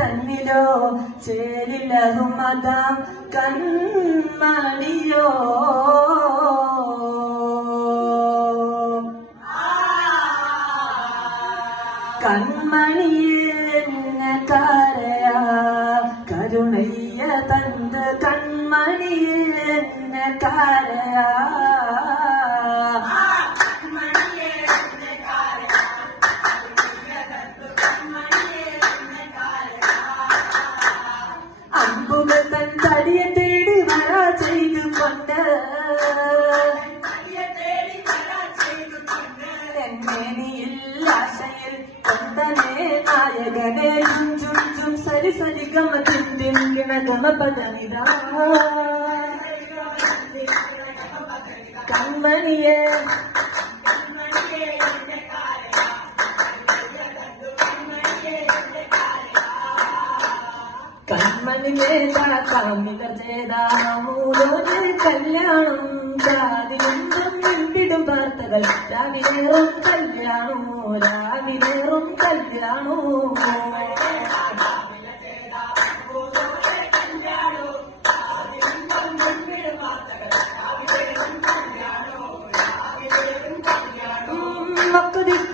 തന്നിലോ? ചേലിലഹുമതാം കൺമണിയോ? കൺമണിയെന്നെ കാരയാ കരുണയ്യ തന്ത് കൺമണിയെന്നെ കാരയാ പദനിത കൺമണിയെ കൺമണി കാമില ചേതാമൂലോന് കല്യാണം കാതിലെന്തും എന്തിടും വാർത്തകൾ രാവിലേറും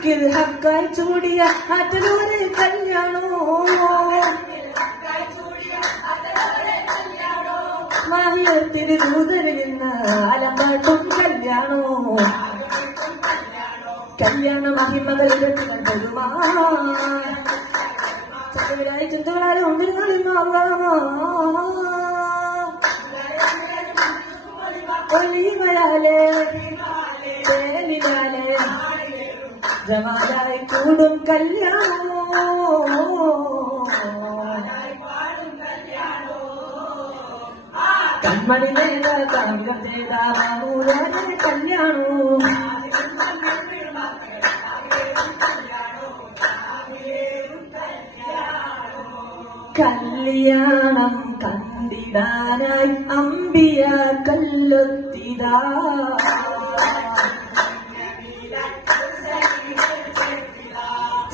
മക്കുതിക്കിൽ ഹക്കായി ചൂടിയ അതിലൂടെ കല്യാണോ? മാഹിയത്തിന് ദൂതരിൽ നിന്ന് ആലമ്പാട്ടും കല്യാണോ? കല്യാണ മഹിമകൾ ചതുരായി ചിന്തകളാലും ഒന്നിരുന്നാലും ഒലിമയാലേ തേനിലാലേ ജമാലായി കൂടും കല്യാണോ? കൺമണി നേത കാമില ചെയ്താമൂരാനെ കല്യാണോ? കല്യാണം കണ്ടിടാനായി അമ്പിയ കല്ലൊത്തിതാ.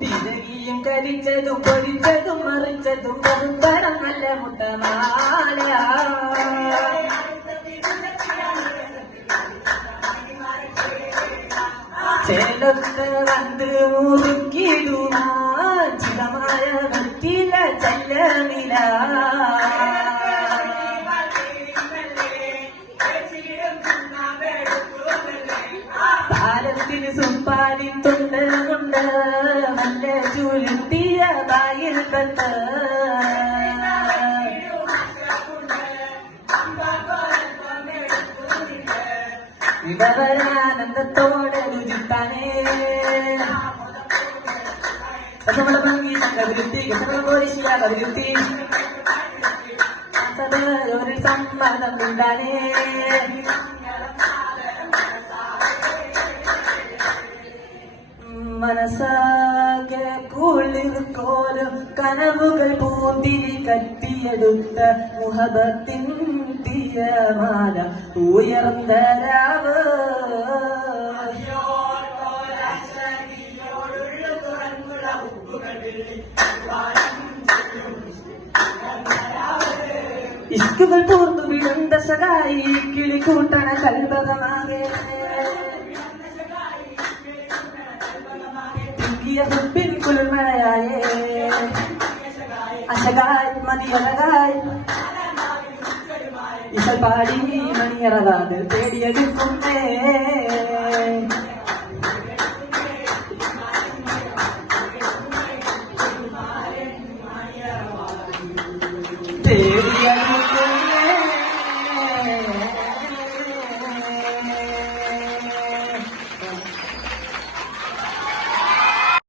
തിരകിയും കരിച്ചതും പൊരിച്ചതും മറിച്ചതും പരമ്പരം നല്ല മുട്ടമാല ചേലത്ത് വന്ന് മുറുക്കിടുമാ താരത്തിന് സുപ്പാരി തൊണ്ട് കൊണ്ട് നല്ല ചുരുത്തിയ വായിൽ പെട്ട്. ഇവരാനന്ദത്തോടെ രുചിത്താനേ രസമുള്ള ഭംഗി സംഘവിരുത്തി രസമുള്ള പോലീശിയ കവിരുത്തി ഒരു സമ്മതം ഉണ്ടാനേ. മനസ്സാകെ കുളിർക്കോലും കനവുകൾ പൂന്തിരി കത്തിയെടുത്ത മുഹബത്തിൻ തീയമാല ഉയർന്ന രാവ്. ഇഷ്കുകൾ പൂർന്നു വിടുന്ന സദായി കിളിക്കൂട്ടണ കൽപകമാകെ அசகாயே அசகாய் மணியரகாய் இசல் பாடி மணியரகாது தேடியது கொண்டே